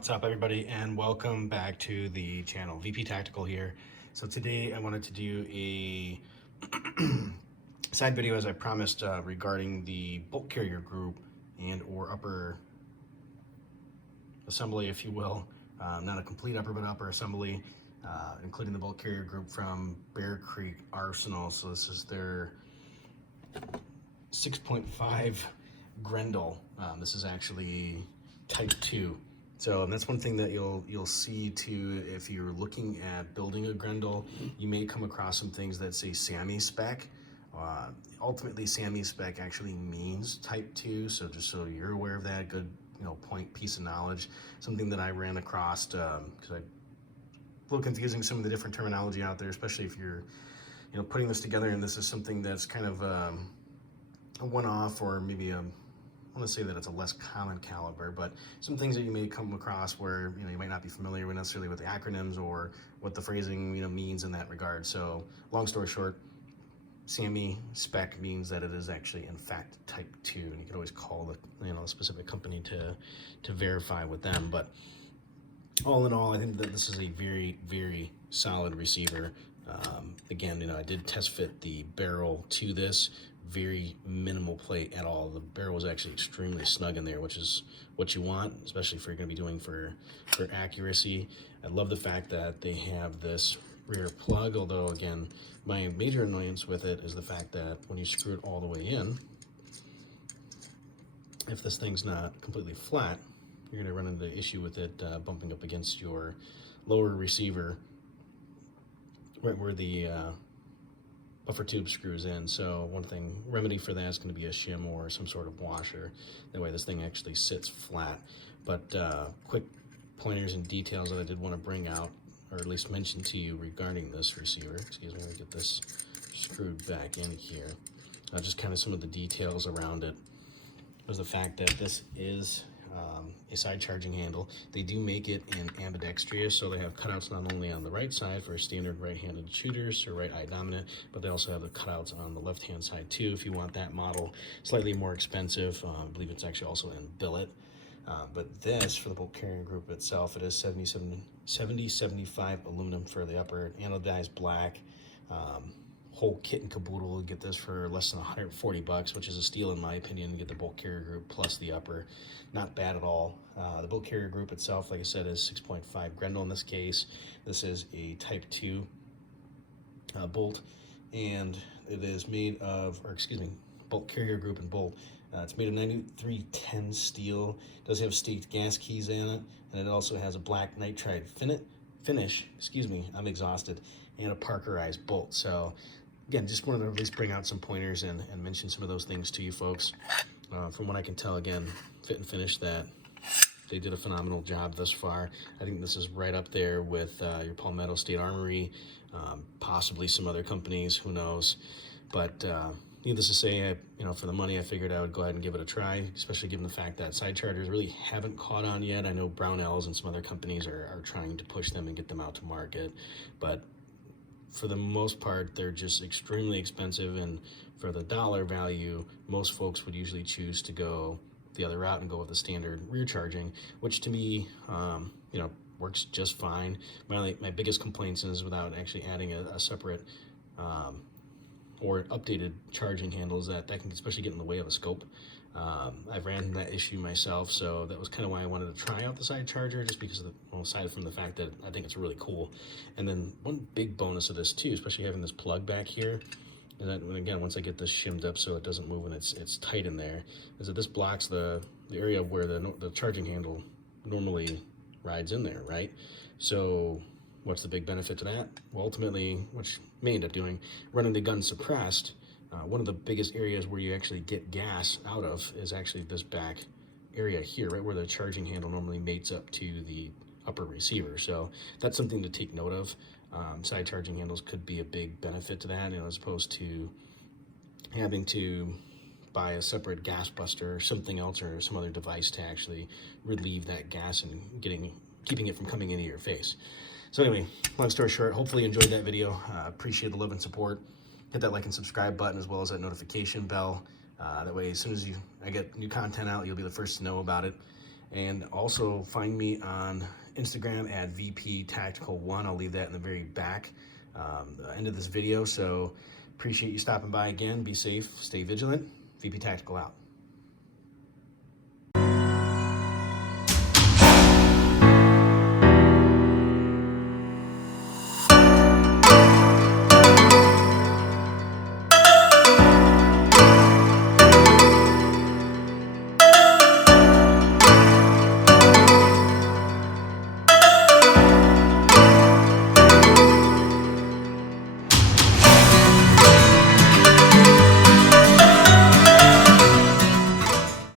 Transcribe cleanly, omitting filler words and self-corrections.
What's up, everybody, and welcome back to the channel. VP Tactical here. So today I wanted to do a side video, as I promised, regarding the bolt carrier group and or upper assembly, if you will. Not a complete upper, but upper assembly, including the bolt carrier group from Bear Creek Arsenal. So this is their 6.5 Grendel. This is actually type 2. So that's one thing that you'll see too if you're looking at building a Grendel. You may come across some things that say SAAMI spec. Ultimately, SAAMI spec actually means type 2. So just so you're aware of that, good piece of knowledge. Something that I ran across because a little confusing, some of the different terminology out there, especially if you're putting this together and this is something that's kind of a one-off, or maybe I want to say that it's a less common caliber, but some things that you may come across where you might not be familiar with necessarily with the acronyms or what the phrasing means in that regard. So long story short, SAAMI spec means that it is actually in fact type 2, and you can always call the the specific company to verify with them. But all in all, I think that this is a very, very solid receiver. Again, I did test fit the barrel to this. Very minimal plate at all. The barrel was actually extremely snug in there, which is what you want, especially if you're going to be doing for accuracy. I love the fact that they have this rear plug, although again, my major annoyance with it is the fact that when you screw it all the way in, if this thing's not completely flat, you're going to run into the issue with it bumping up against your lower receiver, right where the buffer tube screws in. So one remedy for that is going to be a shim or some sort of washer. That way this thing actually sits flat. But quick pointers and details that I did want to bring out, or at least mention to you regarding this receiver. Excuse me, let me get this screwed back in here. Just kind of some of the details around it was the fact that this is a side charging handle. They do make it in ambidextrous, so they have cutouts not only on the right side for standard right-handed shooters or right eye dominant, but they also have the cutouts on the left-hand side too if you want that model. Slightly more expensive. I believe it's actually also in billet. But this, for the bolt carrier group itself, it is 7075 aluminum for the upper, anodized black. Whole kit and caboodle. You get this for less than $140, which is a steal in my opinion. You get the bolt carrier group plus the upper. Not bad at all. The bolt carrier group itself, like I said, is 6.5 Grendel in this case. This is a type 2 bolt, and it is made of, bolt carrier group and bolt. It's made of 9310 steel. It does have staked gas keys in it, and it also has a black nitride finish. I'm exhausted. And a parkerized bolt. So again, just wanted to at least bring out some pointers and mention some of those things to you folks. From what I can tell, again, fit and finish, that they did a phenomenal job thus far. I think this is right up there with your Palmetto State Armory, possibly some other companies, who knows. But needless to say, for the money, I figured I would go ahead and give it a try, especially given the fact that side chargers really haven't caught on yet. I know Brownells and some other companies are trying to push them and get them out to market, but for the most part, they're just extremely expensive, and for the dollar value, most folks would usually choose to go the other route and go with the standard rear charging, which to me, works just fine. My biggest complaints is without actually adding a separate or updated charging handles, that can especially get in the way of a scope. I've ran that issue myself, so that was kind of why I wanted to try out the side charger, just because of aside from the fact that I think it's really cool. And then one big bonus of this too, especially having this plug back here, is that, again, once I get this shimmed up so it doesn't move and it's tight in there, is that this blocks the area where the charging handle normally rides in there, right? So what's the big benefit to that? Well, ultimately, which may end up doing, running the gun suppressed, one of the biggest areas where you actually get gas out of is actually this back area here, right where the charging handle normally mates up to the upper receiver. So that's something to take note of. Side charging handles could be a big benefit to that, as opposed to having to buy a separate gas buster or something else, or some other device to actually relieve that gas and keeping it from coming into your face. So anyway, long story short, hopefully you enjoyed that video. Appreciate the love and support. Hit that like and subscribe button, as well as that notification bell. That way, as soon as I get new content out, you'll be the first to know about it. And also find me on Instagram at VP Tactical 1. I'll leave that in the very back, the end of this video. So appreciate you stopping by again. Be safe, stay vigilant. VP Tactical out.